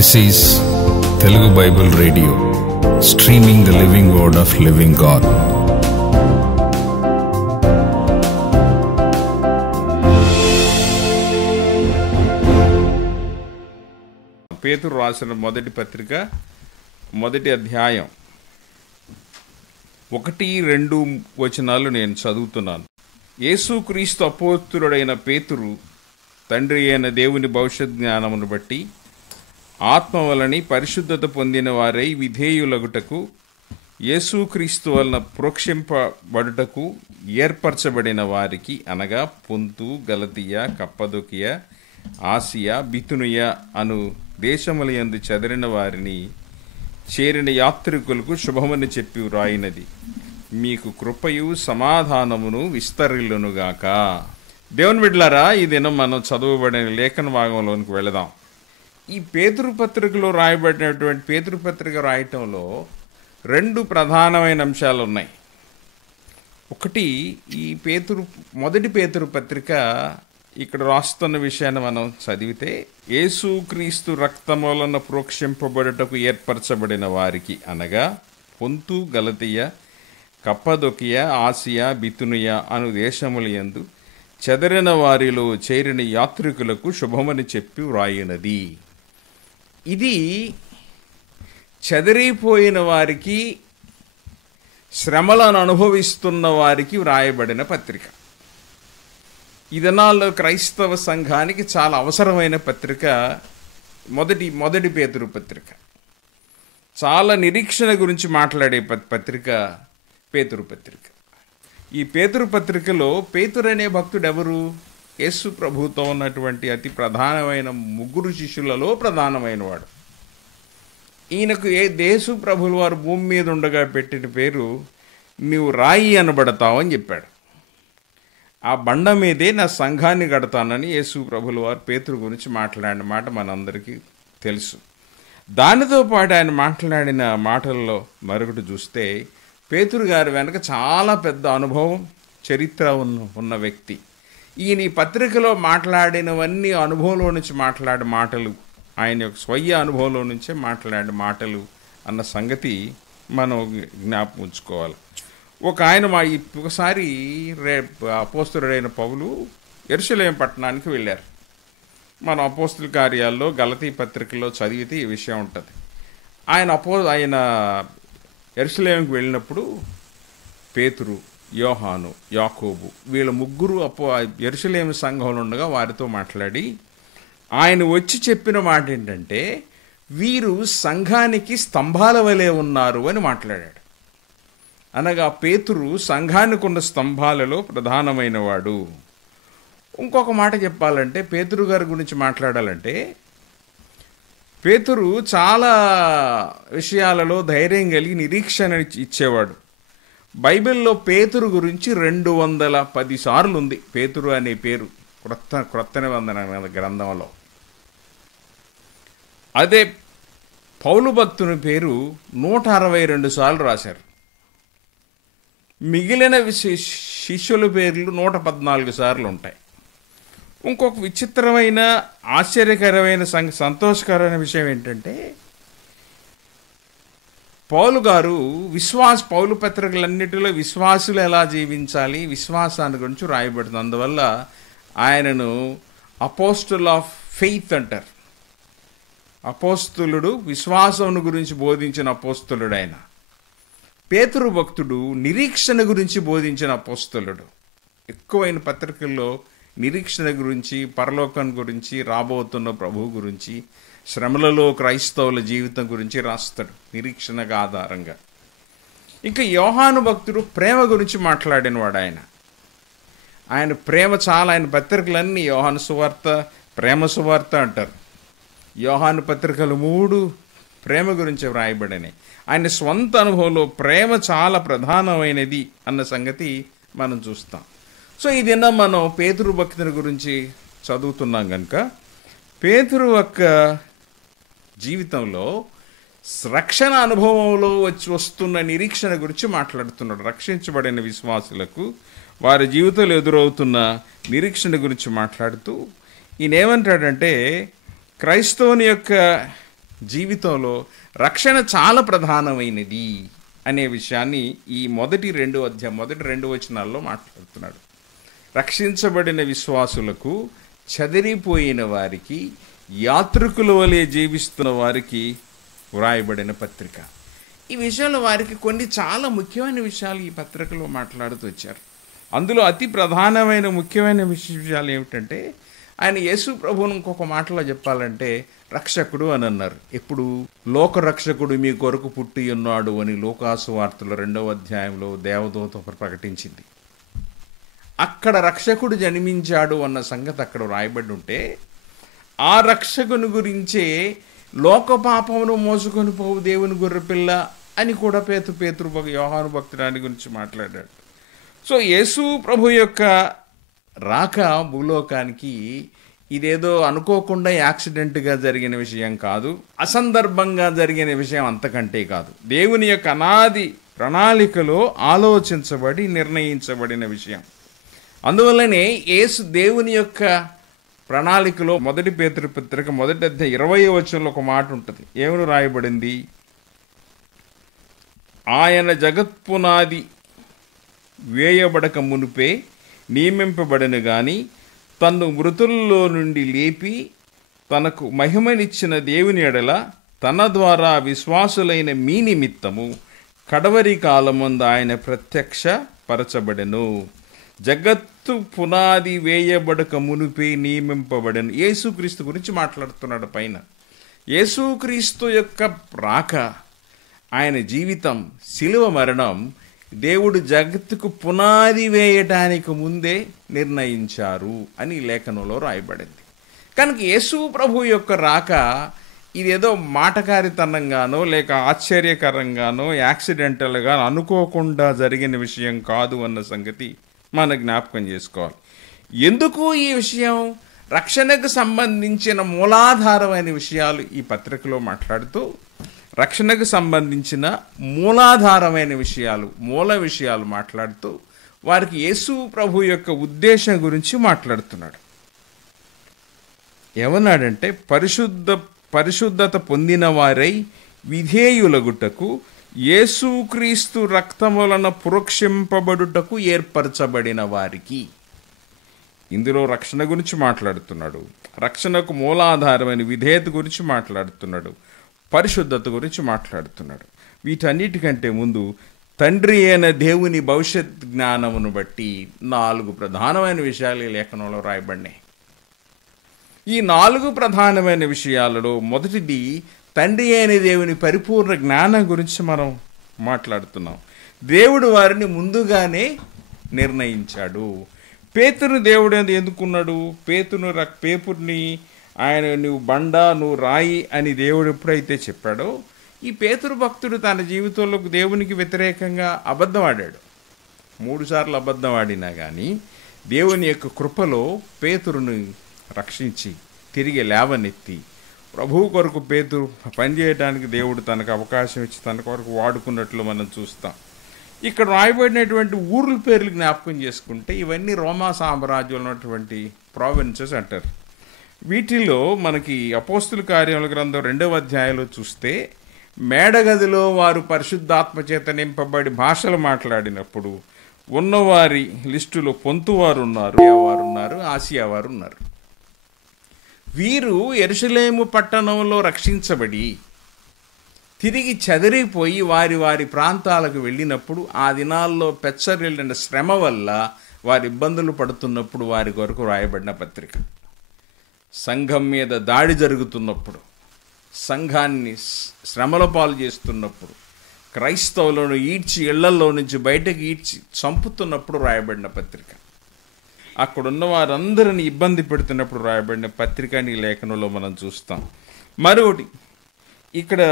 This is Telugu Bible Radio, streaming the living word of living God. పేతురు రాసిన మొదటి పత్రిక మొదటి అధ్యాయం 1-2 వచనాలు నేను చదువుతున్నాను. యేసుక్రీస్తు అపోస్తలుడైన పేతురు తండ్రి అయిన దేవుని భవిష్యత్ జ్ఞానమును బట్టి ఆత్మ వలని పరిశుద్ధత పొందిన వారై విధేయులగుటకు యేసుక్రీస్తు వలన ప్రోక్షింపబడుటకు ఏర్పరచబడిన వారికి అనగా పొంతు, గలతీయ, కప్పదొకియ, ఆసియా, బితునియ అను దేశములయందు చెదరిన వారిని చేరిన యాత్రికులకు శుభమని చెప్పి వ్రాయినది. మీకు కృపయు సమాధానమును విస్తరిల్లునుగాక. దేవుని బిడ్డలారా, ఈ దినం మనం చదువుబడిన లేఖన భాగంలోనికి వెళదాం. ఈ పేతురు పత్రికలో రాయబడినటువంటి పేతురు పత్రిక రాయటంలో 2 ప్రధానమైన అంశాలు ఉన్నాయి. ఒకటి, ఈ మొదటి పేతురు పత్రిక ఇక్కడ రాస్తున్న విషయాన్ని మనం చదివితే, యేసుక్రీస్తు రక్తములన ప్రోక్షింపబడుటకు ఏర్పరచబడిన వారికి అనగా పొంతు, గలతీయ, కప్పదొకియ, ఆసియా, బితునియ అను దేశములయందు చెదరిన వారిలో చేరిన యాత్రికులకు శుభమని చెప్పి వ్రాయినది. ఇది చెదరిపోయిన వారికి, శ్రమలను అనుభవిస్తున్న వారికి వ్రాయబడిన పత్రిక. ఈ దినాల్లో క్రైస్తవ సంఘానికి చాలా అవసరమైన పత్రిక మొదటి పేతురు పత్రిక. చాలా నిరీక్షణ గురించి మాట్లాడే పత్రిక పేతురు పత్రిక. ఈ పేతురు పత్రికలో పేతురు అనే భక్తుడు ఎవరు? యేసు ప్రభుతో ఉన్నటువంటి అతి ప్రధానమైన 3 శిష్యులలో ప్రధానమైన వాడు. ఈయనకు యేసు ప్రభుల వారు భూమి మీద ఉండగా పెట్టిన పేరు నీవు రాయి అనబడతావు అని చెప్పాడు. ఆ బండ మీదే నా సంఘాన్ని కడతానని యేసు ప్రభుల వారు పేతురు గురించి మాట్లాడిన మాట మనందరికీ తెలుసు. దానితో పాటు ఆయన మాట్లాడిన మాటల్లో మరొకటి చూస్తే, పేతురు గారి వెనక చాలా పెద్ద అనుభవం, చరిత్ర ఉన్న వ్యక్తి. ఈయన ఈ పత్రికలో మాట్లాడినవన్నీ అనుభవంలో నుంచి మాట్లాడే మాటలు, ఆయన యొక్క స్వీయ అనుభవంలో నుంచే మాట్లాడే మాటలు అన్న సంగతి మనం జ్ఞాపకం ఉంచుకోవాలి. ఒకసారి అపోస్తలుడైన పౌలు యెరూషలేము పట్టణానికి వెళ్ళారు. మనం అపోస్తల కార్యాల్లో గలతీ పత్రికలో చదివితే ఈ విషయం ఉంటుంది. ఆయన యెరూషలేముకి వెళ్ళినప్పుడు పేతురు, యోహాను, యాకోబు వీళ్ళ 3 యెరూషలేము సంఘంలో ఉండగా వారితో మాట్లాడి ఆయన వచ్చి చెప్పిన మాట ఏంటంటే, వీరు సంఘానికి స్తంభాల వలె ఉన్నారు అని మాట్లాడాడు. అనగా పేతురు సంఘానికి ఉన్న స్తంభాలలో ప్రధానమైన వాడు. ఇంకొక మాట చెప్పాలంటే, పేతురు గారి గురించి మాట్లాడాలంటే, పేతురు చాలా విషయాలలో ధైర్యం కలిగి నిరీక్షణ ఇచ్చేవాడు. బైబిల్లో పేతురు గురించి 210 సార్లు ఉంది. పేతురు అనే పేరు క్రొత్త నిబంధన గ్రంథంలో. అదే పౌలు భక్తుని పేరు 162 సార్లు రాశారు. మిగిలిన శిష్యుల పేర్లు 114 సార్లు ఉంటాయి. ఇంకొక విచిత్రమైన, ఆశ్చర్యకరమైన, సంతోషకరమైన విషయం ఏంటంటే, పౌలు గారు పౌలు పత్రికలన్నిటిలో విశ్వాసులు ఎలా జీవించాలి, విశ్వాసాన్ని గురించి రాయబడుతుంది. అందువల్ల ఆయనను అపోస్టల్ ఆఫ్ ఫెయిత్ అంటారు. అపోస్తలుడు, విశ్వాసం గురించి బోధించిన అపోస్తలుడు ఆయన. పేతురు భక్తుడు నిరీక్షణ గురించి బోధించిన అపోస్తలుడు. ఎక్కువైన పత్రికల్లో నిరీక్షణ గురించి, పరలోకం గురించి, రాబోతున్న ప్రభువు గురించి, శ్రమలలో క్రైస్తవుల జీవితం గురించి రాస్తాడు నిరీక్షణగా ఆధారంగా. ఇంకా యోహాను భక్తుడు ప్రేమ గురించి మాట్లాడినవాడు. ఆయన ప్రేమ ఆయన పత్రికలన్నీ యోహాను సువార్త, ప్రేమ సువార్త అంటారు. యోహాను పత్రికలు 3 ప్రేమ గురించి వ్రాయబడినాయి. ఆయన స్వంత అనుభవంలో ప్రేమ చాలా ప్రధానమైనది అన్న సంగతి మనం చూస్తాం. సో ఈ దినం మనం పేతురు భక్తుని గురించి చదువుతున్నాం కనుక, పేతురు యొక్క జీవితంలో రక్షణ అనుభవంలో వస్తున్న నిరీక్షణ గురించి మాట్లాడుతున్నాడు. రక్షించబడిన విశ్వాసులకు వారి జీవితంలో ఎదురవుతున్న నిరీక్షణ గురించి మాట్లాడుతూ ఈయన ఏమంటాడంటే, క్రైస్తవుని యొక్క జీవితంలో రక్షణ చాలా ప్రధానమైనది అనే విషయాన్ని ఈ మొదటి రెండు వచనాల్లో మాట్లాడుతున్నాడు. రక్షించబడిన విశ్వాసులకు, చెదిరిపోయిన వారికి, యాత్రికుల వలె జీవిస్తున్న వారికి వ్రాయబడిన పత్రిక. ఈ విషయంలో వారికి కొన్ని చాలా ముఖ్యమైన విషయాలు ఈ పత్రికలో మాట్లాడుతూ వచ్చారు. అందులో అతి ప్రధానమైన ముఖ్యమైన విషయాలు ఏమిటంటే, ఆయన యేసు ప్రభువును ఇంకొక మాటలో చెప్పాలంటే రక్షకుడు అని అన్నారు. ఎప్పుడు? లోకరక్షకుడు మీ కొరకు పుట్టి ఉన్నాడు అని లూకాసు వార్తలు 2వ అధ్యాయంలో దేవదూత ప్రకటించింది. అక్కడ రక్షకుడు జన్మించాడు అన్న సంగతి అక్కడ రాయబడి ఉంటే, ఆ రక్షకుని గురించే లోక పాపమును మోసుకొని పోవు దేవుని గొర్రెపిల్ల అని కూడా పేతురు యోహాను భక్తురాని గురించి మాట్లాడాడు. సో యేసు ప్రభు యొక్క రాక భూలోకానికి ఇదేదో అనుకోకుండా యాక్సిడెంట్గా జరిగిన విషయం కాదు, అసందర్భంగా జరిగిన విషయం అంతకంటే కాదు. దేవుని యొక్క అనాది ప్రణాళికలో ఆలోచించబడి నిర్ణయించబడిన విషయం. అందువల్లనే యేసు దేవుని యొక్క ప్రణాళికలో 1 పేతురు పత్రిక 1వ అధ్యాయం 20వ వచనంలో ఒక మాట ఉంటుంది. ఏమని రాయబడింది? ఆయన జగత్పునాది వేయబడక మునుపే నియమింపబడిన గాని తన్ను మృతుల్లో నుండి లేపి తనకు మహిమనిచ్చిన దేవుని ఎడల తన ద్వారా విశ్వాసులైన మీ నిమిత్తము కడవరి కాలమందు ఆయన ప్రత్యక్ష పరచబడెను. జగత్తు పునాది వేయబడక మునుపే నియమింపబడెను. యేసుక్రీస్తు గురించి మాట్లాడుతున్నాడు పైన. యేసుక్రీస్తు యొక్క రాక, ఆయన జీవితం, శిలువ మరణం దేవుడు జగత్తుకు పునాది వేయటానికి ముందే నిర్ణయించారు అని లేఖనంలో రాయబడింది. కనుక యేసు ప్రభు యొక్క రాక ఇదేదో మాటకారితనంగానో లేక ఆశ్చర్యకరంగానో యాక్సిడెంటల్గా అనుకోకుండా జరిగిన విషయం కాదు అన్న సంగతి మన జ్ఞాపకం చేసుకోవాలి. ఎందుకు ఈ విషయం? రక్షణకు సంబంధించిన మూలాధారమైన విషయాలు ఈ పత్రికలో మాట్లాడుతూ, రక్షణకు సంబంధించిన మూలాధారమైన విషయాలు, మూల విషయాలు మాట్లాడుతూ వారికి యేసు ప్రభు యొక్క ఉద్దేశం గురించి మాట్లాడుతున్నాడు. ఏమన్నాడంటే, పరిశుద్ధత పొందిన వారై విధేయులగుటకు యేసుక్రీస్తు రక్తములన పురోక్షింపబడుటకు ఏర్పరచబడిన వారికి. ఇందులో రక్షణ గురించి మాట్లాడుతున్నాడు, రక్షణకు మూలాధారమైన విధేయత గురించి మాట్లాడుతున్నాడు, పరిశుద్ధత గురించి మాట్లాడుతున్నాడు. వీటన్నిటికంటే ముందు తండ్రి అయిన దేవుని భవిష్యత్ జ్ఞానమును బట్టి 4 ప్రధానమైన విషయాలు ఈ లేఖనంలో రాయబడినాయి. ఈ 4 ప్రధానమైన విషయాలలో మొదటిది తండ్రి అయిన దేవుని పరిపూర్ణ జ్ఞానం గురించి మనం మాట్లాడుతున్నాం. దేవుడు వారిని ముందుగానే నిర్ణయించాడు. పేతురు దేవుడు ఎందుకున్నాడు? పేపుర్ని ఆయన నువ్వు బండ, నువ్వు రాయి అని దేవుడు ఎప్పుడైతే చెప్పాడో, ఈ పేతురు భక్తుడు తన జీవితంలో దేవునికి వ్యతిరేకంగా అబద్ధం ఆడాడు. 3 సార్లు అబద్ధం ఆడినా కానీ దేవుని యొక్క కృపలో పేతురుని రక్షించి తిరిగి లేవనెత్తి ప్రభువు కొరకు పేతురు పనిచేయడానికి దేవుడు తనకు అవకాశం ఇచ్చి తన కొరకు వాడుకున్నట్లు మనం చూస్తాం. ఇక్కడ రాయబడినటువంటి ఊర్ల పేర్లు జ్ఞాపకం చేసుకుంటే ఇవన్నీ రోమా సామ్రాజ్యంలో ఉన్నటువంటి ప్రావిన్సెస్ అంటారు. వీటిలో మనకి అపోస్తుల కార్యముల గ్రంథం 2వ అధ్యాయంలో చూస్తే, మేడగదిలో వారు పరిశుద్ధాత్మ చేత నింపబడి భాషలు మాట్లాడినప్పుడు ఉన్నవారి లిస్టులో పొంతువారు ఉన్నారు, ఆసియా వారు ఉన్నారు. వీరు యెరూషలేము పట్టణంలో రక్షించబడి తిరిగి చెదిరిపోయి వారి వారి ప్రాంతాలకు వెళ్ళినప్పుడు, ఆ దినాల్లో పెచ్చరిల్లిన శ్రమ వల్ల వారి ఇబ్బందులు పడుతున్నప్పుడు వారి కొరకు రాయబడిన పత్రిక. సంఘం మీద దాడి జరుగుతున్నప్పుడు, సంఘాన్ని శ్రమల పాలు చేస్తున్నప్పుడు, క్రైస్తవులను ఇళ్లల్లో నుంచి బయటకు ఈడ్చి చంపుతున్నప్పుడు రాయబడిన పత్రిక. అక్కడున్న వారందరిని ఇబ్బంది పెడుతున్నప్పుడు రాయబడిన పత్రిక అని లేఖనంలో మనం చూస్తాం. మరొకటి, ఇక్కడ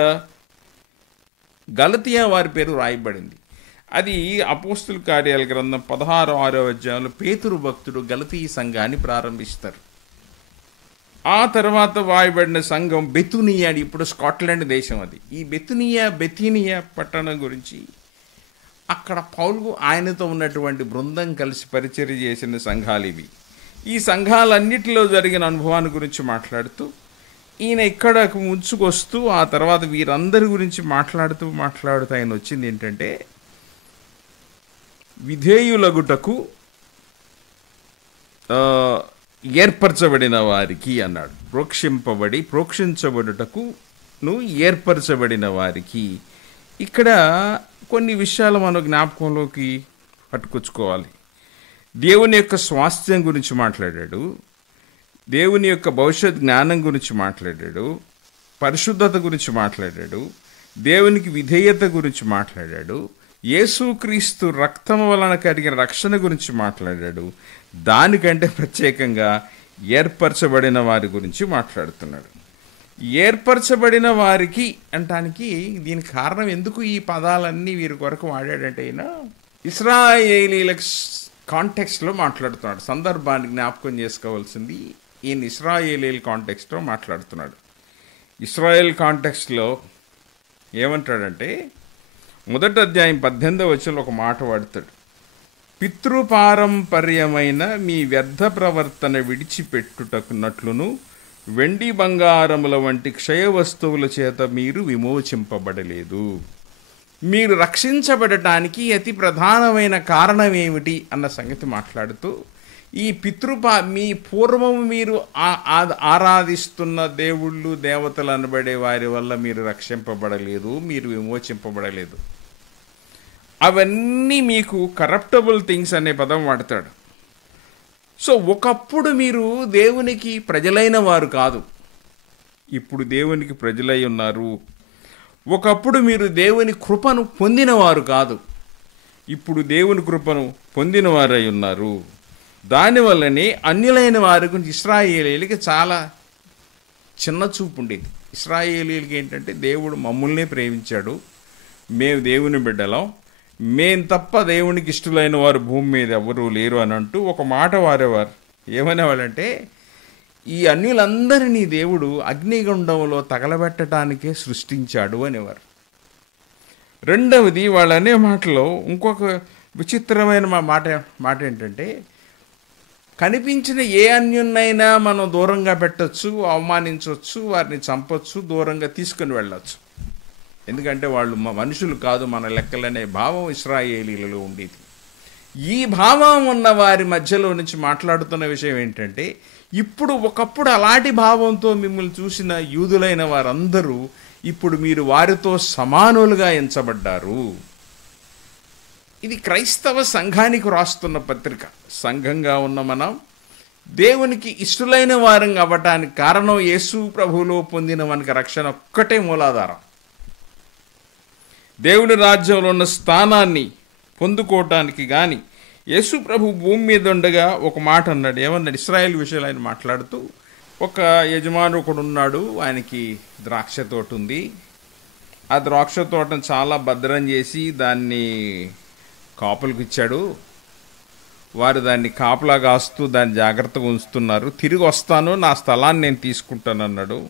గలతీయ వారి పేరు రాయబడింది. అది అపోస్తుల కార్యాల గ్రంథం 16వ అధ్యాయంలో పేతురు భక్తుడు గలతీయ సంఘాన్ని ప్రారంభిస్తారు. ఆ తర్వాత వాయబడిన సంఘం బెతునియా, ఇప్పుడు స్కాట్లాండ్ దేశం అది. ఈ బెతీనియా పట్టణం గురించి అక్కడ పౌలు ఆయనతో ఉన్నటువంటి బృందం కలిసి పరిచర్య చేసిన సంఘాలు ఇవి. ఈ సంఘాలన్నిటిలో జరిగిన అనుభవాన్ని గురించి మాట్లాడుతూ ఈయన ఇక్కడ ముంచుకొస్తూ ఆ తర్వాత వీరందరి గురించి మాట్లాడుతూ ఆయన వచ్చింది ఏంటంటే, విధేయులగుటకు ఏర్పరచబడిన వారికి అన్నాడు. ప్రోక్షించబడుటకు నువ్వు ఏర్పరచబడిన వారికి. ఇక్కడ కొన్ని విషయాలు మనం జ్ఞాపకంలోకి పట్టుకొచ్చుకోవాలి. దేవుని యొక్క స్వాస్థ్యం గురించి మాట్లాడాడు, దేవుని యొక్క భవిష్యత్ జ్ఞానం గురించి మాట్లాడాడు, పరిశుద్ధత గురించి మాట్లాడాడు, దేవునికి విధేయత గురించి మాట్లాడాడు, యేసుక్రీస్తు రక్తం వలన కలిగిన రక్షణ గురించి మాట్లాడాడు. దానికంటే ప్రత్యేకంగా ఏర్పరచబడిన వారి గురించి మాట్లాడుతున్నాడు. ఏర్పరచబడిన వారికి అంటానికి దీనికి కారణం ఎందుకు ఈ పదాలన్నీ వీరి కొరకు వాడాడంటే, అయినా ఇశ్రాయేలీల కాంటెక్స్ట్లో మాట్లాడుతున్నాడు. సందర్భాన్ని జ్ఞాపకం చేసుకోవాల్సింది. ఈయన ఇశ్రాయేలీల కాంటెక్స్ట్లో మాట్లాడుతున్నాడు. ఇశ్రాయేల్ కాంటెక్స్ట్లో ఏమంటాడంటే, 1వ అధ్యాయం 18వ వచనంలో ఒక మాట వాడతాడు. పితృపారంపర్యమైన మీ వ్యర్థ ప్రవర్తన విడిచిపెట్టుటకున్నట్లును వెండి బంగారముల వంటి క్షయ వస్తువుల చేత మీరు విమోచింపబడలేదు. మీరు రక్షించబడటానికి అతి ప్రధానమైన కారణం ఏమిటి అన్న సంగతి మాట్లాడుతూ, ఈ మీ పూర్వం మీరు ఆరాధిస్తున్న దేవుళ్ళు దేవతలు అనబడే వారి వల్ల మీరు రక్షింపబడలేదు, మీరు విమోచింపబడలేదు. అవన్నీ మీకు కరప్టబుల్ థింగ్స్ అనే పదం వాడతాడు. సో ఒకప్పుడు మీరు దేవునికి ప్రజలైన వారు కాదు, ఇప్పుడు దేవునికి ప్రజలై ఉన్నారు. ఒకప్పుడు మీరు దేవుని కృపను పొందినవారు కాదు, ఇప్పుడు దేవుని కృపను పొందినవారై ఉన్నారు. దానివల్లనే అన్యులైన వారి గురించి ఇశ్రాయేలీలకి చాలా చిన్న చూపు ఉండేది. ఇశ్రాయేలీలకి ఏంటంటే, దేవుడు మమ్మల్నే ప్రేమించాడు, మేము దేవుని బిడ్డలం, మేం తప్ప దేవునికి ఇష్టలైన వారు భూమి మీద ఎవరూ లేరు అని అంటూ ఒక మాట వారేవారు. ఏమనేవాళ్ళంటే, ఈ అన్యులందరినీ దేవుడు అగ్నిగుండంలో తగలబెట్టడానికే సృష్టించాడు అనేవారు. రెండవది, వాళ్ళు అనే మాటలో ఇంకొక విచిత్రమైన మాట ఏంటంటే, కనిపించిన ఏ అన్యున్నైనా మనం దూరంగా పెట్టచ్చు, అవమానించవచ్చు, వారిని చంపొచ్చు, దూరంగా తీసుకుని వెళ్ళచ్చు. ఎందుకంటే వాళ్ళు మనుషులు కాదు, మన లెక్కలనే భావం ఇశ్రాయేలీలలో ఉండేది. ఈ భావం ఉన్న వారి మధ్యలో నుంచి మాట్లాడుతున్న విషయం ఏంటంటే, ఇప్పుడు ఒకప్పుడు అలాంటి భావంతో మిమ్మల్ని చూసిన యూదులైన వారందరూ ఇప్పుడు మీరు వారితో సమానులుగా ఎంచబడ్డారు. ఇది క్రైస్తవ సంఘానికి రాస్తున్న పత్రిక. సంఘంగా ఉన్న మనం దేవునికి ఇష్టలైన వారం అవ్వటానికి కారణం యేసు ప్రభువులో పొందిన మనకి రక్షణ ఒక్కటే మూలాధారం. దేవుని రాజ్యంలో ఉన్న స్థానాన్ని పొందుకోవటానికి కానీ యేసు ప్రభు భూమి మీద ఉండగా ఒక మాట అన్నాడు. ఏమన్నాడు? ఇశ్రాయేల్ విషయాలు ఆయన మాట్లాడుతూ, ఒక యజమానుడు ఒకడు ఉన్నాడు, ఆయనకి ద్రాక్ష తోట ఉంది. ఆ ద్రాక్ష తోటను చాలా భద్రం చేసి దాన్ని కాపులకు ఇచ్చాడు. వారు దాన్ని కాపలా కాస్తూ దాన్ని జాగ్రత్తగా ఉంచుతున్నారు. తిరిగి వస్తాను, నా స్థలాన్ని నేను తీసుకుంటాను అన్నాడు.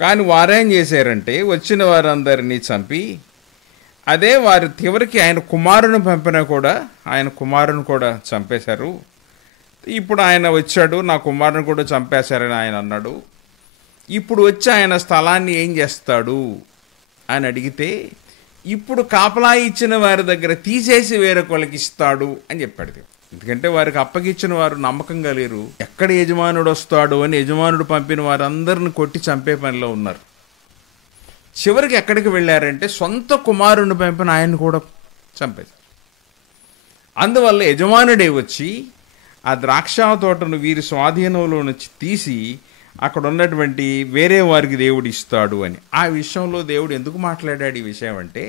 కానీ వారేం చేశారంటే, వచ్చిన వారందరినీ చంపి, అదే వారి చివరికి ఆయన కుమారుని పంపినా కూడా ఆయన కుమారుని కూడా చంపేశారు. ఇప్పుడు ఆయన వచ్చాడు, నా కుమారుని కూడా చంపేశారని ఆయన అన్నాడు. ఇప్పుడు వచ్చి ఆయన స్థలాన్ని ఏం చేస్తాడు అని అడిగితే, ఇప్పుడు కాపలా ఇచ్చిన వారి దగ్గర తీసేసి వేరొకళ్ళకి ఇస్తాడు అని చెప్పాడు. ఎందుకంటే వారికి అప్పగిచ్చిన వారు నమ్మకంగా లేరు. ఎక్కడ యజమానుడు వస్తాడు అని యజమానుడు పంపిన వారందరిని కొట్టి చంపే పనిలో ఉన్నారు. చివరికి ఎక్కడికి వెళ్ళారంటే, సొంత కుమారుని పంపిన ఆయన కూడా చంపేశారు. అందువల్ల యజమానుడే వచ్చి ఆ ద్రాక్ష తోటను వీరి స్వాధీనంలో నుంచి తీసి అక్కడ ఉన్నటువంటి వేరే వారికి దేవుడు ఇస్తాడు అని. ఆ విషయంలో దేవుడు ఎందుకు మాట్లాడాడు ఈ విషయం అంటే,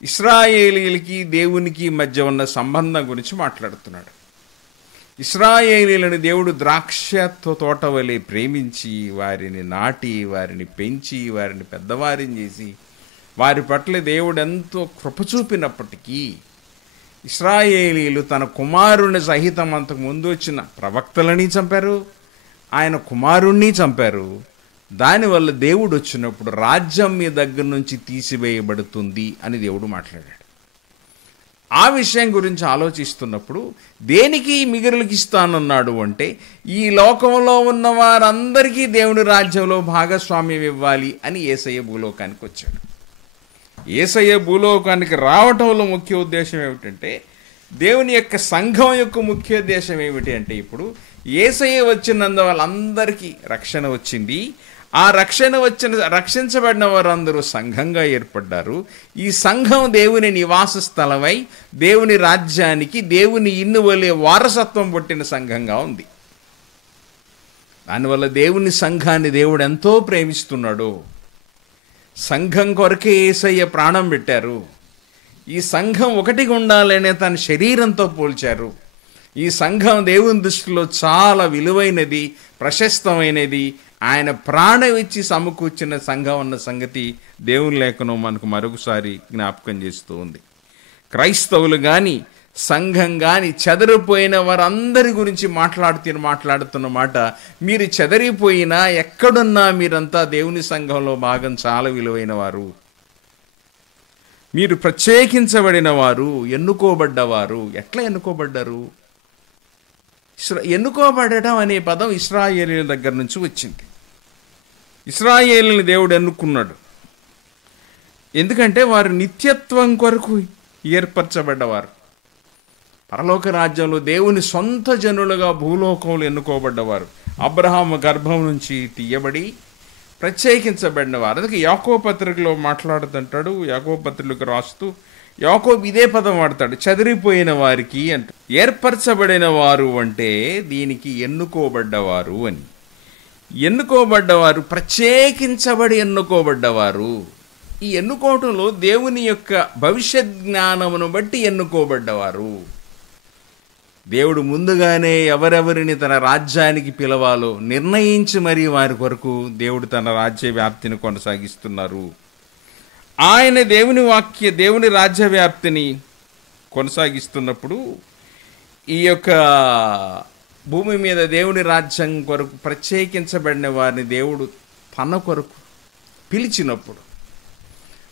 ఇశ్రాయేలీలకి దేవునికి మధ్య ఉన్న సంబంధం గురించి మాట్లాడుతున్నాడు. ఇశ్రాయేలీలను దేవుడు ద్రాక్ష తోట వలె ప్రేమించి, వారిని నాటి, వారిని పెంచి, వారిని పెద్దవారిని చేసి, వారి పట్ల దేవుడు ఎంతో కృప చూపినప్పటికీ ఇశ్రాయేలీలు తన కుమారుని సహితం అంతకు ముందు వచ్చిన ప్రవక్తలని చంపారు, ఆయన కుమారుణ్ణి చంపారు. దానివల్ల దేవుడు వచ్చినప్పుడు రాజ్యం మీ దగ్గర నుంచి తీసివేయబడుతుంది అని దేవుడు మాట్లాడాడు. ఆ విషయం గురించి ఆలోచిస్తున్నప్పుడు దేనికి మిగులుకి ఇస్తానన్నాడు అంటే ఈ లోకంలో ఉన్న వారందరికీ దేవుని రాజ్యంలో భాగస్వామ్యం ఇవ్వాలి అని యేసయ్య భూలోకానికి వచ్చాడు. యేసయ్య భూలోకానికి రావటంలో ముఖ్య ఉద్దేశం ఏమిటంటే, దేవుని యొక్క సంఘం యొక్క ముఖ్య ఉద్దేశం ఏమిటి అంటే, ఇప్పుడు యేసయ్య వచ్చినందు వాళ్ళందరికీ రక్షణ వచ్చింది. ఆ రక్షించబడిన వారందరూ సంఘంగా ఏర్పడ్డారు. ఈ సంఘం దేవుని నివాస స్థలమై దేవుని రాజ్యానికి దేవుని ఇన్ను వలె వారసత్వం పుట్టిన సంఘంగా ఉంది. దానివల్ల దేవుని సంఘాన్ని దేవుడు ఎంతో ప్రేమిస్తున్నాడు. సంఘం కొరకే యేసయ్య ప్రాణం పెట్టారు. ఈ సంఘం ఒకటిగా ఉండాలనే తన శరీరంతో పోల్చారు. ఈ సంఘం దేవుని దృష్టిలో చాలా విలువైనది, ప్రశస్తమైనది. ఆయన ప్రాణం ఇచ్చి సమకూర్చిన సంఘం అన్న సంగతి దేవుని లేఖనం మనకు మరొకసారి జ్ఞాపకం చేస్తూ ఉంది. క్రైస్తవులు కానీ సంఘం కానీ చెదరిపోయిన వారందరి గురించి మాట్లాడుతున్న మాట, మీరు చెదరిపోయినా ఎక్కడున్నా మీరంతా దేవుని సంఘంలో భాగం, చాలా విలువైన వారు. మీరు ప్రత్యేకించబడిన వారు, ఎన్నుకోబడ్డవారు. ఎట్లా ఎన్నుకోబడ్డారు? ఎన్నుకోబడటం అనే పదం ఇశ్రాయేలీయుల దగ్గర నుంచి వచ్చింది. ఇశ్రాయేలుని దేవుడు ఎన్నుకున్నాడు. ఎందుకంటే వారు నిత్యత్వం కొరకు ఏర్పరచబడ్డవారు. పరలోక రాజ్యంలో దేవుని సొంత జనులుగా భూలోకంలో ఎన్నుకోబడ్డవారు. అబ్రహాము గర్భం నుంచి తీయబడి ప్రత్యేకించబడినవారు. అందుకే యాకోబు పత్రికలో మాట్లాడుతుంటాడు. యాకోబు పత్రికకు రాస్తూ యాకోబు ఇదే పదం వాడతాడు, చెదిరిపోయిన వారికి అంట. ఏర్పరచబడిన వారు అంటే దీనికి ఎన్నుకోబడ్డవారు అని. ఎన్నుకోబడ్డవారు, ప్రత్యేకించబడి ఎన్నుకోబడ్డవారు. ఈ ఎన్నుకోవటంలో దేవుని యొక్క భవిష్యత్ జ్ఞానమును బట్టి ఎన్నుకోబడ్డవారు. దేవుడు ముందుగానే ఎవరెవరిని తన రాజ్యానికి పిలవాలో నిర్ణయించి మరీ వారి కొరకు దేవుడు తన రాజ్య వ్యాప్తిని కొనసాగిస్తున్నారు. ఆయన దేవుని రాజ్య వ్యాప్తిని కొనసాగిస్తున్నప్పుడు ఈ యొక్క భూమి మీద దేవుని రాజ్యం కొరకు ప్రత్యేకించబడిన వారిని దేవుడు తన కొరకు పిలిచినప్పుడు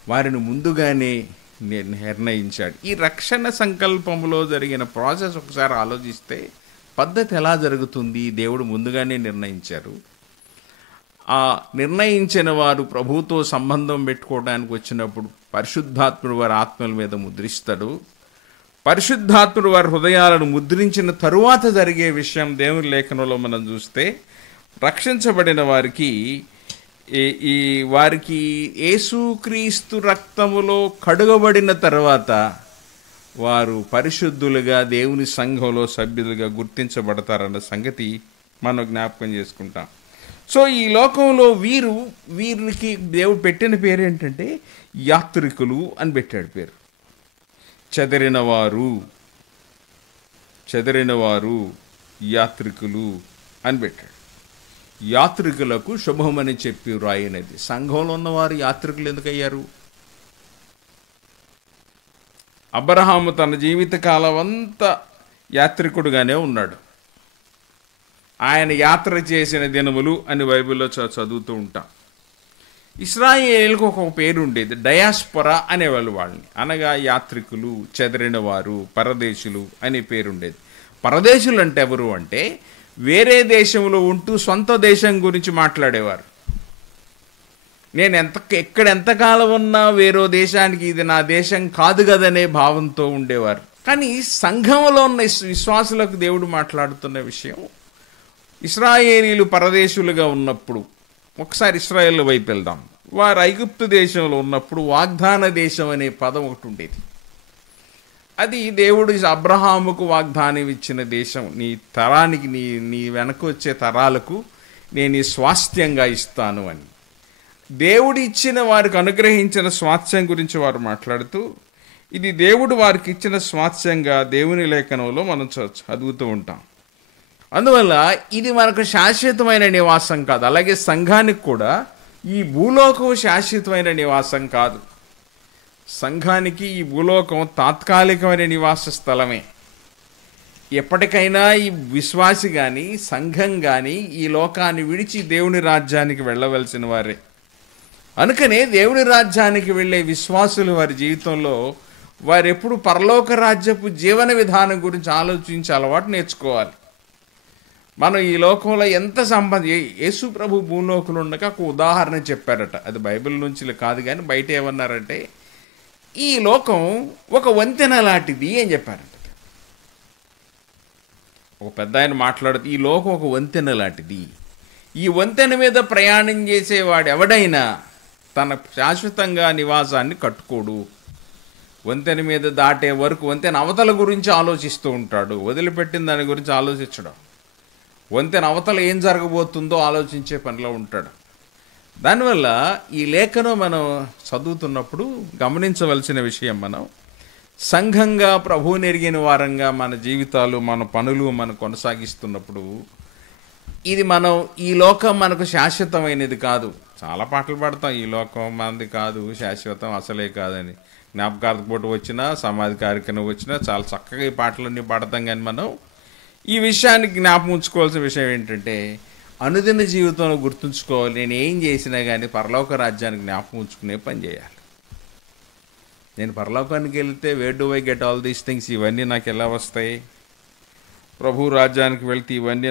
వారిని ముందుగానే నిర్ణయించాడు. ఈ రక్షణ సంకల్పంలో జరిగిన ప్రాసెస్ ఒకసారి ఆలోచిస్తే పద్ధతి ఎలా జరుగుతుంది? దేవుడు ముందుగానే నిర్ణయించారు. ఆ నిర్ణయించిన వారు ప్రభువుతో సంబంధం పెట్టుకోవడానికి వచ్చినప్పుడు పరిశుద్ధాత్ముడు వారి ఆత్మల మీద ముద్రిస్తాడు. పరిశుద్ధాత్ముడు వారి హృదయాలను ముద్రించిన తరువాత జరిగే విషయం దేవుని లేఖనంలో మనం చూస్తే, రక్షించబడిన వారికి వారికి యేసుక్రీస్తు రక్తములో కడుగబడిన తర్వాత వారు పరిశుద్ధులుగా దేవుని సంఘంలో సభ్యులుగా గుర్తించబడతారన్న సంగతి మనం జ్ఞాపకం చేసుకుంటాం. సో ఈ లోకంలో వీరికి దేవుడు పెట్టిన పేరు ఏంటంటే యాత్రికులు అని పెట్టాడు పేరు. చెదరినవారు యాత్రికులు అని పెట్టాడు. యాత్రికులకు శుభమని చెప్పి వ్రాయినది. సంఘంలో ఉన్నవారు యాత్రికులు ఎందుకు అయ్యారు? అబ్రహాము తన జీవితకాలం అంతా యాత్రికుడుగానే ఉన్నాడు. ఆయన యాత్ర చేసిన దినములు అని బైబిల్లో చదువుతూ ఉంటాం. ఇశ్రాయేలుకు ఒక పేరు ఉండేది, డయాస్పొరా అనేవాళ్ళు వాళ్ళని, అనగా యాత్రికులు, చెదరిన వారు, పరదేశులు అనే పేరు ఉండేది. పరదేశులు అంటే ఎవరు అంటే వేరే దేశంలో ఉంటూ సొంత దేశం గురించి మాట్లాడేవారు. నేను ఎక్కడ ఎంతకాలం ఉన్నా వేరే దేశానికి ఇది నా దేశం కాదు కదనే భావంతో ఉండేవారు. కానీ సంఘంలో ఉన్న విశ్వాసులకు దేవుడు మాట్లాడుతున్న విషయం, ఇశ్రాయేలీలు పరదేశులుగా ఉన్నప్పుడు, ఒకసారి ఇశ్రాయేల్ వైపు వెళ్దాం. వారు ఐగుప్తు దేశంలో ఉన్నప్పుడు వాగ్దాన దేశం అనే పదం ఒకటి ఉండేది. అది దేవుడు అబ్రహాముకు వాగ్దానం ఇచ్చిన దేశం. నీ తరానికి, నీ వెనక వచ్చే తరాలకు నేను ఈ స్వాస్థ్యంగా ఇస్తాను అని. దేవుడు ఇచ్చిన, వారికి అనుగ్రహించిన స్వాస్థ్యం గురించి వారు మాట్లాడుతూ, ఇది దేవుడు వారికి ఇచ్చిన స్వాస్థ్యంగా దేవుని లేఖనంలో మనం చదువుతూ ఉంటాం. అందువల్ల ఇది మనకు శాశ్వతమైన నివాసం కాదు. అలాగే సంఘానికి కూడా ఈ భూలోకం శాశ్వతమైన నివాసం కాదు. సంఘానికి ఈ భూలోకం తాత్కాలికమైన నివాస స్థలమే. ఎప్పటికైనా ఈ విశ్వాసి కానీ సంఘం కానీ ఈ లోకాన్ని విడిచి దేవుని రాజ్యానికి వెళ్ళవలసిన వారే. అందుకనే దేవుని రాజ్యానికి వెళ్ళే విశ్వాసులు వారి జీవితంలో వారు ఎప్పుడు పరలోక రాజ్యపు జీవన విధానం గురించి ఆలోచించే అలవాటు నేర్చుకోవాలి. మనం ఈ లోకంలో ఎంత యేసు ప్రభు భూలోకంలో ఉండగా ఒక ఉదాహరణ చెప్పారట. అది బైబిల్ నుంచి కాదు, కానీ బయట ఏమన్నారంటే, ఈ లోకం ఒక వంతెన లాంటిది అని చెప్పారంట. ఒక పెద్ద ఆయన మాట్లాడుతూ, ఈ లోకం ఒక వంతెన లాంటిది, ఈ వంతెన మీద ప్రయాణం చేసేవాడు ఎవడైనా తన శాశ్వతంగా నివాసాన్ని కట్టుకోడు. వంతెన మీద దాటే వరకు వంతెన అవతల గురించి ఆలోచిస్తూ ఉంటాడు, వదిలిపెట్టిన దాని గురించి ఆలోచించడం. వంతెన అవతల ఏం జరగబోతుందో ఆలోచించే పనిలో ఉంటాడు. దానివల్ల ఈ లేఖను మనం చదువుతున్నప్పుడు గమనించవలసిన విషయం, మనం సంఘంగా ప్రభువుని ఎరిగిన వారంగా మన జీవితాలు, మన పనులు మనం కొనసాగిస్తున్నప్పుడు, ఇది మనం ఈ లోకం మనకు శాశ్వతమైనది కాదు. చాలా పాటలు పాడతాం, ఈ లోకం మనది కాదు, శాశ్వతం అసలే కాదని. జ్ఞాపకార్థ పోటు వచ్చినా, సమాధి కార్యక్రమం వచ్చినా చాలా చక్కగా ఈ పాటలన్నీ పాడతాం. కానీ మనం ఈ విషయాన్ని జ్ఞాపకం ఉంచుకోవాల్సిన విషయం ఏంటంటే, అనుదిన జీవితంలో గుర్తుంచుకోవాలి, నేను ఏం చేసినా కానీ పరలోక రాజ్యానికి జ్ఞాపకం ఉంచుకునే పని చేయాలి. నేను పరలోకానికి వెళ్తే wear do I get all these things, ఇవన్నీ నాకు ఎలా వస్తాయి? ప్రభు రాజ్యానికి వెళ్తే ఇవన్నీ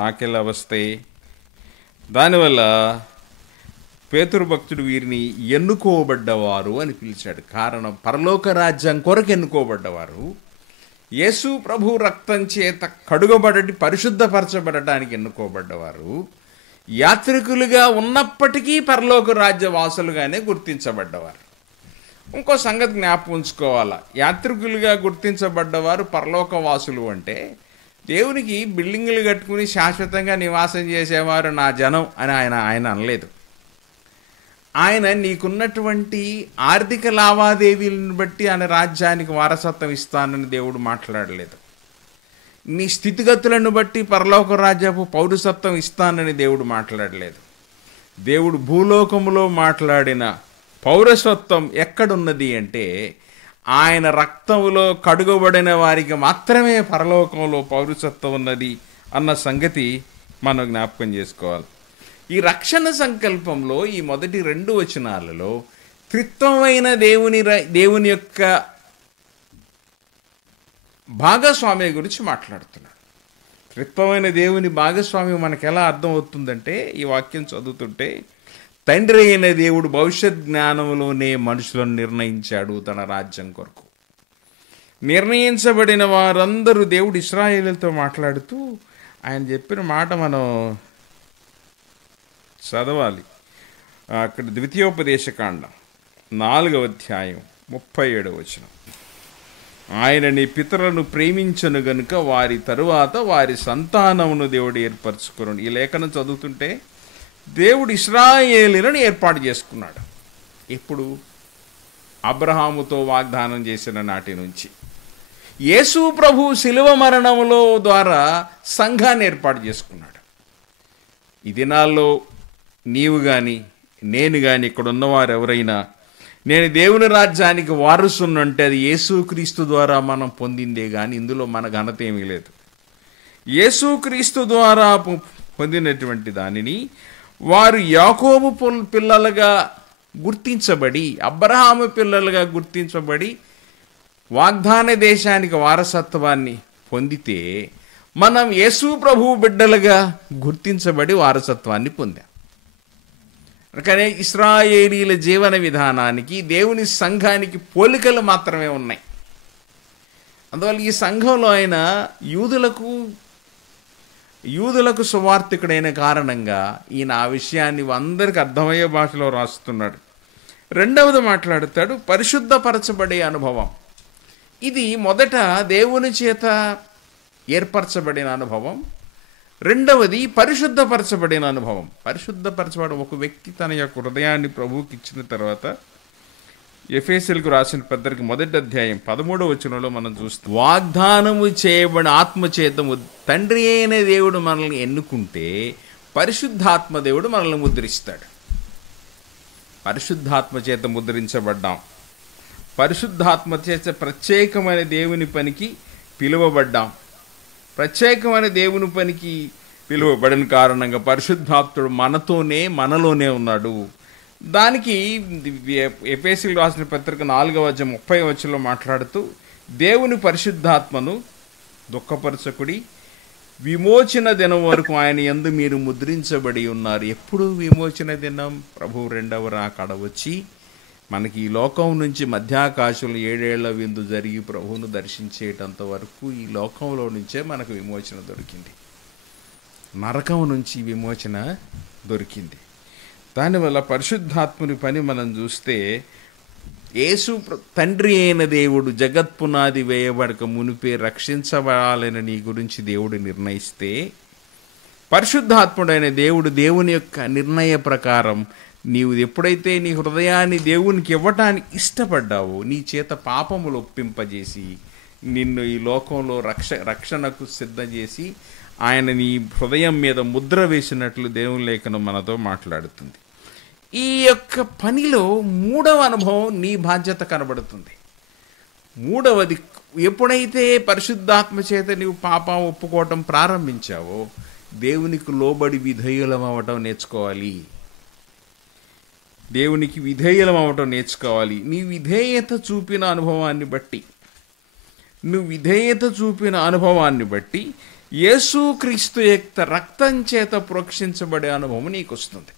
నాకెలా వస్తాయి? దానివల్ల పేతురు భక్తుడు వీరిని ఎన్నుకోబడ్డవారు అని పిలిచాడు. కారణం, పరలోక రాజ్యం కొరకు ఎన్నుకోబడ్డవారు, యేసు ప్రభు రక్తం చేత కడుగబడి పరిశుద్ధపరచబడటానికి ఎన్నుకోబడ్డవారు, యాత్రికులుగా ఉన్నప్పటికీ పరలోక రాజ్య వాసులుగానే గుర్తించబడ్డవారు. ఇంకో సంగతి జ్ఞాపకం ఉంచుకోవాలా, యాత్రికులుగా గుర్తించబడ్డవారు పరలోక వాసులు అంటే, దేవునికి బిల్డింగులు కట్టుకుని శాశ్వతంగా నివాసం చేసేవారు నా జనం అని ఆయన అనలేదు. ఆయన నీకున్నటువంటి ఆర్థిక లావాదేవీలను బట్టి ఆయన రాజ్యానికి వారసత్వం ఇస్తానని దేవుడు మాట్లాడలేదు. నీ స్థితిగతులను బట్టి పరలోక రాజ్యపు పౌరసత్వం ఇస్తానని దేవుడు మాట్లాడలేదు. దేవుడు భూలోకములో మాట్లాడిన పౌరసత్వం ఎక్కడున్నది అంటే, ఆయన రక్తంలో కడుగబడిన వారికి మాత్రమే పరలోకంలో పౌరసత్వం ఉన్నది అన్న సంగతి మనం జ్ఞాపకం చేసుకోవాలి. ఈ రక్షణ సంకల్పంలో ఈ మొదటి 2 వచనాలలో త్రిత్వమైన దేవుని యొక్క భాగస్వామ్యం గురించి మాట్లాడుతున్నాడు. త్రిత్వమైన దేవుని భాగస్వామ్యం మనకు ఎలా అర్థం అవుతుందంటే, ఈ వాక్యం చదువుతుంటే, తండ్రి అయిన దేవుడు భవిష్యత్ జ్ఞానంలోనే మనుషులను నిర్ణయించాడు తన రాజ్యం కొరకు. నిర్ణయించబడిన వారందరూ, దేవుడు ఇశ్రాయేలుతో మాట్లాడుతూ ఆయన చెప్పిన మాట మనం చదవాలి. అక్కడ ద్వితీయోపదేశకాండం 4వ అధ్యాయం 37వ వచనం. ఆయన నీ పితరులను ప్రేమించను గనుక వారి తరువాత వారి సంతానమును దేవుడు ఏర్పరచుకున్నాడు. ఈ లేఖనం చదువుతుంటే దేవుడు ఇశ్రాయేలులను ఏర్పాటు చేసుకున్నాడు. ఇప్పుడు అబ్రహాముతో వాగ్దానం చేసిన నాటి నుంచి యేసు ప్రభు శిలువ మరణములో ద్వారా సంఘాన్ని ఏర్పాటు చేసుకున్నాడు. ఈ దినాల్లో నీవు కానీ నేను కానీ ఇక్కడ ఉన్నవారు ఎవరైనా నేను దేవుని రాజ్యానికి వారసున్నంటే అది యేసుక్రీస్తు ద్వారా మనం పొందిందే కానీ ఇందులో మన ఘనత ఏమీ లేదు. యేసుక్రీస్తు ద్వారా పొందినటువంటి దానిని వారు యాకోబు పిల్లలుగా గుర్తించబడి, అబ్రహాము పిల్లలుగా గుర్తించబడి వాగ్దాన దేశానికి వారసత్వాన్ని పొందితే, మనం యేసు ప్రభువు బిడ్డలుగా గుర్తించబడి వారసత్వాన్ని పొందాం. కానీ ఇశ్రాయేలీల జీవన విధానానికి దేవుని సంఘానికి పోలికలు మాత్రమే ఉన్నాయి. అందువల్ల ఈ సంఘంలో ఆయన యూదులకు సువార్థికుడైన కారణంగా ఈయన ఆ విషయాన్ని అందరికి అర్థమయ్యే భాషలో రాస్తున్నాడు. రెండవది మాట్లాడుతాడు పరిశుద్ధపరచబడే అనుభవం. ఇది మొదట దేవుని చేత ఏర్పరచబడిన అనుభవం, రెండవది పరిశుద్ధపరచబడిన అనుభవం. పరిశుద్ధపరచబడిన ఒక వ్యక్తి తన యొక్క హృదయాన్ని ప్రభువుకి ఇచ్చిన తర్వాత, ఎఫెసీయులకు రాసిన పత్రిక 1వ అధ్యాయం 13వ వచనంలో మనం చూస్తాం, వాగ్దానము చేయబడిన ఆత్మచేతము తండ్రి అయిన దేవుడు మనల్ని ఎన్నుకుంటే పరిశుద్ధాత్మ దేవుడు మనల్ని ముద్రిస్తాడు. పరిశుద్ధాత్మ చేత ముద్రించబడ్డాం. పరిశుద్ధాత్మ చేత ప్రత్యేకమైన దేవుని పనికి పిలువబడ్డాం. ప్రత్యేకమైన దేవుని పనికి పిలువబడిన కారణంగా పరిశుద్ధాత్ముడు మనలోనే ఉన్నాడు. దానికి ఎఫెసీయులకు రాసిన పత్రిక 4:30 మాట్లాడుతూ, దేవుని పరిశుద్ధాత్మను దుఃఖపరచకుడి, విమోచన దినం వరకు ఆయన యందు మీరు ముద్రించబడి ఉన్నారు. ఎప్పుడు విమోచన దినం? ప్రభు రెండవ రాకడ వచ్చి మనకి ఈ లోకం నుంచి మధ్యాకాశంలో 7 ఏళ్ల విందు జరిగి ప్రభువును దర్శించేటంత వరకు ఈ లోకంలో నుంచే మనకు విమోచన దొరికింది. నరకం నుంచి విమోచన దొరికింది. దానివల్ల పరిశుద్ధాత్ముని పని మనం చూస్తే, యేసు తండ్రి అయిన దేవుడు జగత్పునాది వేయబడక మునిపే రక్షించబడాలని నీ గురించి దేవుడు నిర్ణయిస్తే, పరిశుద్ధాత్ముడైన దేవుడు దేవుని యొక్క నిర్ణయ ప్రకారం నీవు ఎప్పుడైతే నీ హృదయాన్ని దేవునికి ఇవ్వటానికి ఇష్టపడ్డావో, నీ చేత పాపములు ఒప్పింపజేసి నిన్ను ఈ లోకంలో రక్షణకు సిద్ధం చేసి ఆయన నీ హృదయం మీద ముద్ర వేసినట్లు దేవుని లేఖనం మనతో మాట్లాడుతుంది. ఈ యొక్క పనిలో 3వ అనుభవం నీ బాధ్యత కనబడుతుంది. 3వది, ఎప్పుడైతే పరిశుద్ధాత్మ చేత నీవు పాపం ఒప్పుకోవటం ప్రారంభించావో, దేవునికి లోబడి విధేయులం అవ్వటం నేర్చుకోవాలి. దేవునికి విధేయులం అవ్వటం నేర్చుకోవాలి. నీ విధేయత చూపిన అనుభవాన్ని బట్టి యేసుక్రీస్తు యొక్క రక్తం చేత ప్రోక్షించబడే అనుభవం నీకు వస్తుంది.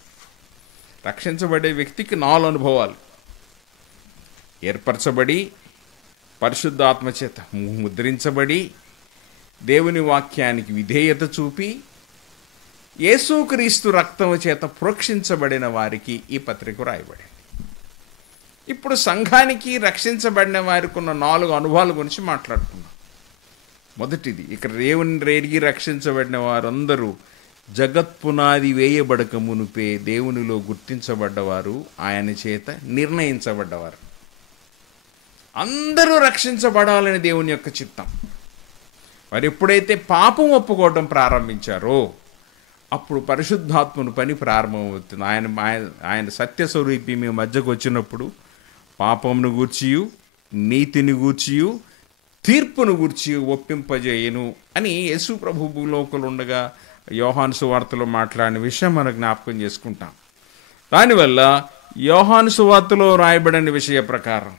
రక్షించబడే వ్యక్తికి 4 అనుభవాలు: ఏర్పరచబడి, పరిశుద్ధాత్మ చేత ముద్రించబడి, దేవుని వాక్యానికి విధేయత చూపి, యేసుక్రీస్తు రక్తము చేత ప్రోక్షించబడిన వారికి ఈ పత్రిక రాయబడింది. ఇప్పుడు సంఘానికి రక్షించబడిన వారికి ఉన్న 4 అనుభవాల గురించి మాట్లాడుకున్నాం. మొదటిది, ఇక్కడ దేవుని రేడిగి రక్షించబడిన వారందరూ జగత్పునాది వేయబడక మునుపే దేవునిలో గుర్తించబడ్డవారు, ఆయన చేత నిర్ణయించబడ్డవారు. అందరూ రక్షించబడాలని దేవుని యొక్క చిత్తం. వారు ఎప్పుడైతే పాపం ఒప్పుకోవటం ప్రారంభించారో అప్పుడు పరిశుద్ధాత్మను పని ప్రారంభమవుతుంది. ఆయన సత్యస్వరూపి మీ మధ్యకు వచ్చినప్పుడు పాపమును గూర్చియు, నీతిని గూర్చియు, తీర్పును గూర్చి ఒప్పింపజేయను అని యేసు ప్రభు భూలోకంలో ఉండగా యోహాను సువార్తలో మాట్లాడిన విషయం మనం జ్ఞాపకం చేసుకుంటాం. దానివల్ల యోహాను సువార్తలో రాయబడిన విషయ ప్రకారం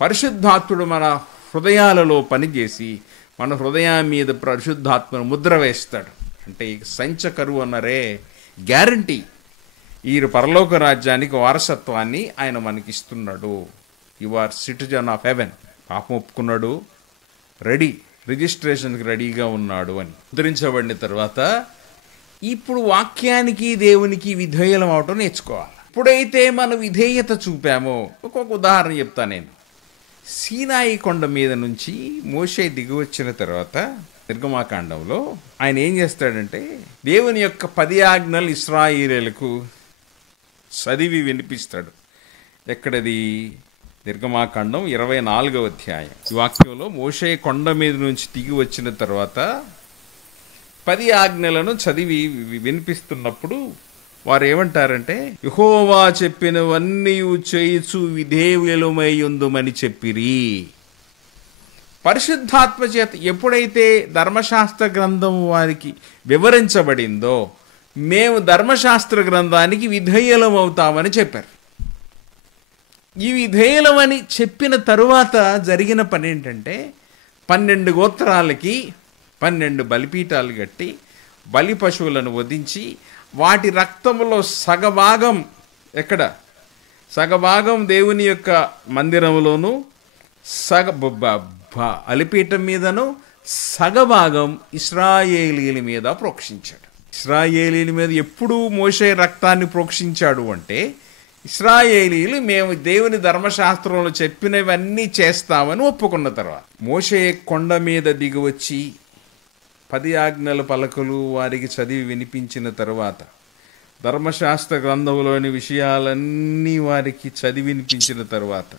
పరిశుద్ధాత్ముడు మన హృదయాలలో పనిచేసి మన హృదయం మీద పరిశుద్ధాత్మను ముద్ర వేస్తాడు. అంటే ఈ సంచకరువు అన్నారే, గ్యారంటీ. ఈ పరలోక రాజ్యానికి వారసత్వాన్ని ఆయన మనకిస్తున్నాడు. You are citizen of heaven. పాపం ఒప్పుకున్నాడు, రెడీ, రిజిస్ట్రేషన్కి రెడీగా ఉన్నాడు అని ముద్రించబడిన తర్వాత ఇప్పుడు వాక్యానికి దేవునికి విధేయులం అవటం నేర్చుకోవాలి. ఎప్పుడైతే మనం విధేయత చూపామో, ఒక్కొక్క ఉదాహరణ చెప్తా నేను. సీనాయి కొండ మీద నుంచి మోషే దిగి వచ్చిన తర్వాత నిర్గమాకాండంలో ఆయన ఏం చేస్తాడంటే, దేవుని యొక్క 10 ఆజ్ఞలు ఇశ్రాయేలీయులకు చదివి వినిపిస్తాడు. ఎక్కడది? నిర్గమాకాండం 24వ అధ్యాయం. ఈ వాక్యంలో మోషే కొండ మీద నుంచి దిగి వచ్చిన తర్వాత 10 ఆజ్ఞలను చదివి వినిపిస్తున్నప్పుడు వారు ఏమంటారంటే, యెహోవా చెప్పినవన్నీ చేయుచు విధేయులమై ఉందుమని చెప్పిరి. పరిశుద్ధాత్మ చేత ఎప్పుడైతే ధర్మశాస్త్ర గ్రంథం వారికి వివరించబడిందో, మేము ధర్మశాస్త్ర గ్రంథానికి విధేయులం అవుతామని చెప్పారు. ఈ విధేయులమని చెప్పిన తరువాత జరిగిన పని ఏంటంటే, 12 గోత్రాలకి 12 బలిపీఠాలు కట్టి బలి పశువులను వధించి వాటి రక్తములో సగభాగం సగభాగం దేవుని యొక్క మందిరంలోను, బలిపీఠం మీదను, సగభాగం ఇశ్రాయేలీయుల మీద ప్రోక్షించాడు. ఇశ్రాయేలీయుల మీద ఎప్పుడు మోషే రక్తాన్ని ప్రోక్షించాడు అంటే, ఇశ్రాయేలీయులు మేము దేవుని ధర్మశాస్త్రంలో చెప్పినవన్నీ చేస్తామని ఒప్పుకున్న తర్వాత మోషే కొండ మీద దిగి వచ్చి 10 ఆజ్ఞల పలకలు వారికి చదివి వినిపించిన తర్వాత, ధర్మశాస్త్ర గ్రంథంలోని విషయాలన్నీ వారికి చదివి వినిపించిన తర్వాత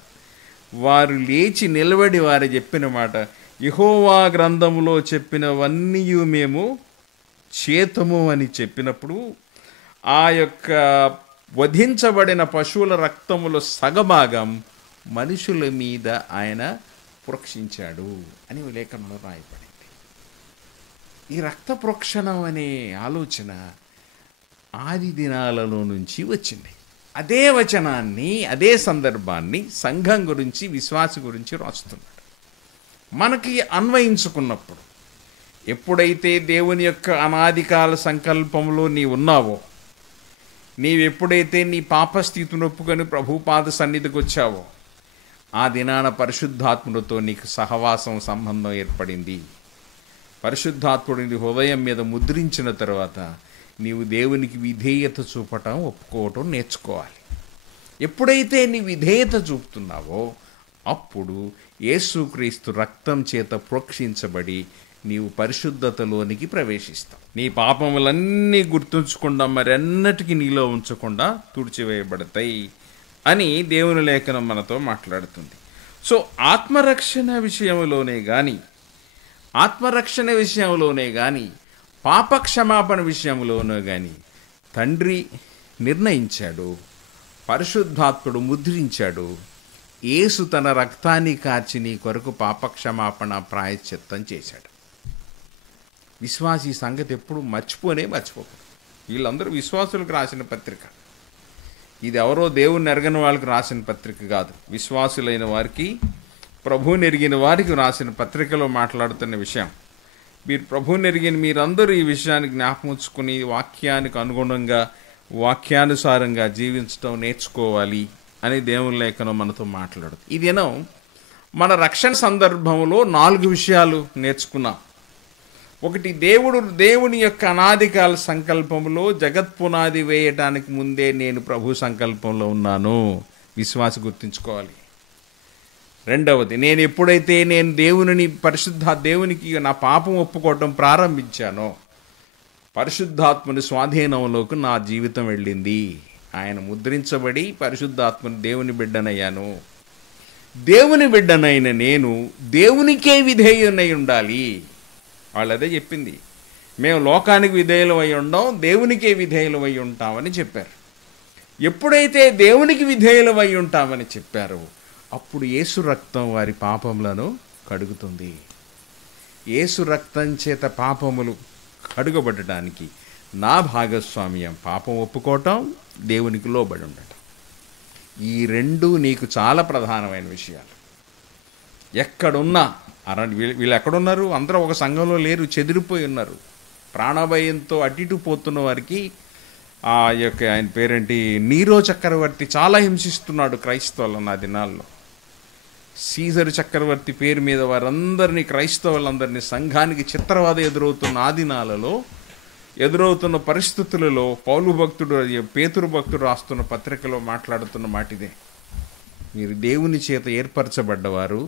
వారు లేచి నిలబడి వారు చెప్పిన మాట, యెహోవా గ్రంథములో చెప్పినవన్నీ మేము చేతము అని చెప్పినప్పుడు, ఆ యొక్క వధించబడిన పశువుల రక్తములో సగభాగం మనుషుల మీద ఆయన ప్రోక్షించాడు అని లేఖనంలో రాయబడింది. ఈ రక్త ప్రోక్షణం అనే ఆలోచన ఆది దినాలలో నుంచి వచ్చింది. అదే వచనాన్ని, అదే సందర్భాన్ని సంఘం గురించి, విశ్వాస గురించి రాస్తున్నాడు. మనకి అన్వయించుకున్నప్పుడు, ఎప్పుడైతే దేవుని యొక్క అనాదికాల సంకల్పంలో నీ ఉన్నావో, నీవెప్పుడైతే నీ పాపస్థితిని ఒప్పుకొని ప్రభుపాద సన్నిధికి వచ్చావో, ఆ దినాన పరిశుద్ధాత్ముడితో నీకు సహవాసం, సంబంధం ఏర్పడింది. పరిశుద్ధాత్ముడిని హృదయం మీద ముద్రించిన తర్వాత నీవు దేవునికి విధేయత చూపటం, ఒప్పుకోవటం నేర్చుకోవాలి. ఎప్పుడైతే నీ విధేయత చూపుతున్నావో అప్పుడు యేసుక్రీస్తు రక్తం చేత ప్రోక్షించబడి నీవు పరిశుద్ధతలోనికి ప్రవేశిస్తావు. నీ పాపములన్నీ గుర్తుంచకుండా మరెన్నటికీ నీలో ఉంచకుండా తుడిచివేయబడతాయి అని దేవుని లేఖనం మనతో మాట్లాడుతుంది. సో ఆత్మరక్షణ విషయంలోనే కానీ పాపక్షమాపణ విషయంలోనూ కానీ తండ్రి నిర్ణయించాడు, పరిశుద్ధాత్ముడు ముద్రించాడు. యేసు తన రక్తాన్ని కార్చి నీ కొరకు పాపక్షమాపణ ప్రాయశ్చిత్తం చేశాడు. విశ్వాసి సంగతి ఎప్పుడు మర్చిపోకూడదు. వీళ్ళందరూ విశ్వాసులకు రాసిన పత్రిక. ఇది ఎవరో దేవుని ఎరగని వాళ్ళకి రాసిన పత్రిక కాదు. విశ్వాసులైన వారికి, ప్రభువుని ఎరిగిన వారికి రాసిన పత్రికలో మాట్లాడుతున్న విషయం. మీరు ప్రభువుని ఎరిగిన మీరందరూ ఈ విషయాన్ని జ్ఞాపకముంచుకుని వాక్యానికి అనుగుణంగా, వాక్యానుసారంగా జీవించడం నేర్చుకోవాలి అని దేవుని లేఖనం మనతో మాట్లాడుతుంది. ఇదేనో మన రక్షణ సందర్భంలో 4 విషయాలు నేర్చుకున్నాం. ఒకటి, దేవుని యొక్క అనాదికాల సంకల్పంలో జగత్పునాది వేయటానికి ముందే నేను ప్రభు సంకల్పంలో ఉన్నాను. విశ్వాసి గుర్తుంచుకోవాలి. రెండవది, నేను ఎప్పుడైతే దేవునికి నా పాపం ఒప్పుకోవటం ప్రారంభించానో పరిశుద్ధాత్మని స్వాధీనంలోకి నా జీవితం వెళ్ళింది. ఆయన ముద్రించబడి పరిశుద్ధాత్మని దేవుని బిడ్డనయ్యాను. దేవుని బిడ్డనైన నేను దేవునికే విధేయునై ఉండాలి. వాళ్ళు అదే చెప్పింది. మేము లోకానికి విధేయులమై ఉండం, దేవునికే విధేయులమై ఉంటామని చెప్పారు. ఎప్పుడైతే దేవునికి విధేయులమై ఉంటామని చెప్పారో అప్పుడు యేసు రక్తం వారి పాపములను కడుగుతుంది. యేసు రక్తం చేత పాపములు కడుగబడటానికి నా భాగస్వామ్యం పాపం ఒప్పుకోవటం, దేవునికి లోబడి ఉండటం. ఈ 2 నీకు చాలా ప్రధానమైన విషయాలు. ఎక్కడున్నా వీళ్ళు ఎక్కడున్నారు? అందరూ ఒక సంఘంలో లేరు, చెదిరిపోయి ఉన్నారు. ప్రాణభయంతో అటు పోతున్న వారికి ఆయన పేరేంటి, నీరో చక్రవర్తి చాలా హింసిస్తున్నాడు క్రైస్తవులను ఆ దినాల్లో. సీజరు చక్రవర్తి పేరు మీద వారందరినీ, క్రైస్తవులందరినీ, సంఘానికి చిత్రవాద ఎదురవుతున్న ఆ దినాలలో, ఎదురవుతున్న పరిస్థితులలో పేతురు భక్తుడు రాస్తున్న పత్రికలో మాట్లాడుతున్న మాటిదే. మీరు దేవుని చేత ఏర్పరచబడ్డవారు,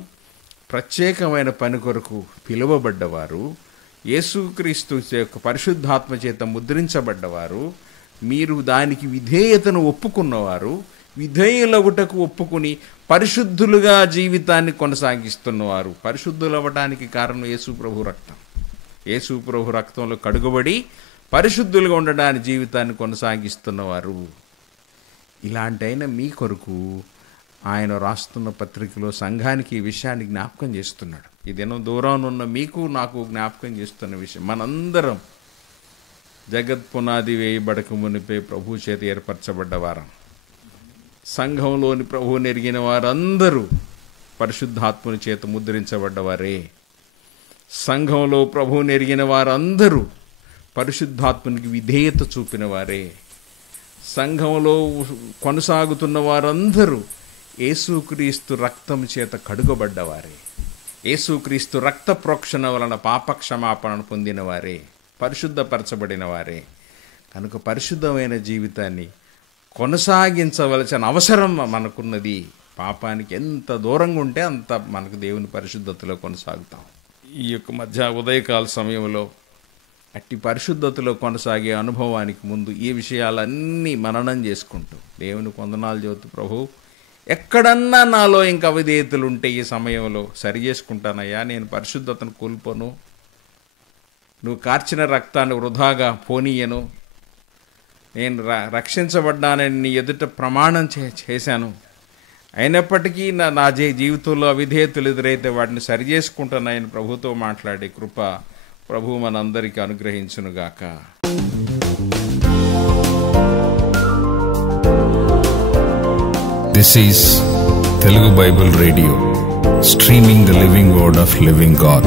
ప్రత్యేకమైన పని కొరకు పిలువబడ్డవారు, యేసుక్రీస్తు యొక్క పరిశుద్ధాత్మ చేత ముద్రించబడ్డవారు, మీరు దానికి విధేయతను ఒప్పుకున్నవారు, విధేయులగుటకు ఒప్పుకుని పరిశుద్ధులుగా జీవితాన్ని కొనసాగిస్తున్నవారు. పరిశుద్ధులవ్వడానికి కారణం యేసు ప్రభు రక్తం. యేసు ప్రభు రక్తంలో కడుగబడి పరిశుద్ధులుగా ఉండడానికి జీవితాన్ని కొనసాగిస్తున్నవారు. ఇలాంటైన మీ కొరకు ఆయన రాస్తున్న పత్రికలో సంఘానికి ఈ విషయాన్ని జ్ఞాపకం చేస్తున్నాడు. ఇదేనో దూరాన్ని ఉన్న మీకు నాకు జ్ఞాపకం చేస్తున్న విషయం. మనందరం జగత్పునాది వేయబడక మునిపే ప్రభు చేత ఏర్పరచబడ్డవారం. సంఘంలోని ప్రభువుని ఎరిగిన వారందరూ పరిశుద్ధాత్మని చేత ముద్రించబడ్డవారే. సంఘంలో ప్రభువుని ఎరిగిన వారందరూ పరిశుద్ధాత్మనికి విధేయత చూపిన వారే. సంఘంలో కొనసాగుతున్న వారందరూ యేసుక్రీస్తు రక్తం చేత కడుగబడ్డవారే. యేసుక్రీస్తు రక్త ప్రోక్షణ వలన పాపక్షమాపణను పొందినవారే, పరిశుద్ధపరచబడిన వారే. కనుక పరిశుద్ధమైన జీవితాన్ని కొనసాగించవలసిన అవసరం మనకున్నది. పాపానికి ఎంత దూరంగా ఉంటే అంత మనకు దేవుని పరిశుద్ధతలో కొనసాగుతాం. ఈ యొక్క ఉదయకాల సమయంలో అట్టి పరిశుద్ధతలో కొనసాగే అనుభవానికి ముందు ఈ విషయాలన్నీ మననం చేసుకుంటూ దేవుని వందనాలు చెబుతూ, ప్రభు ఎక్కడన్నా నాలో ఇంకా అవిధేయతలు ఉంటే ఈ సమయంలో సరి చేసుకుంటానయ్యా. నేను పరిశుద్ధతను కోల్పోను, నువ్వు కార్చిన రక్తాన్ని వృధాగా పోనీయను, నేను రక్షించబడ్డానని నీ ఎదుట ప్రమాణం చేశాను. అయినప్పటికీ నా జీవితంలో అవిధేయతలు ఎదురైతే వాటిని సరి చేసుకుంటానని ప్రభుతో మాట్లాడే కృప ప్రభు మనందరికీ అనుగ్రహించునుగాక. This is Telugu Bible Radio, streaming the living word of living God.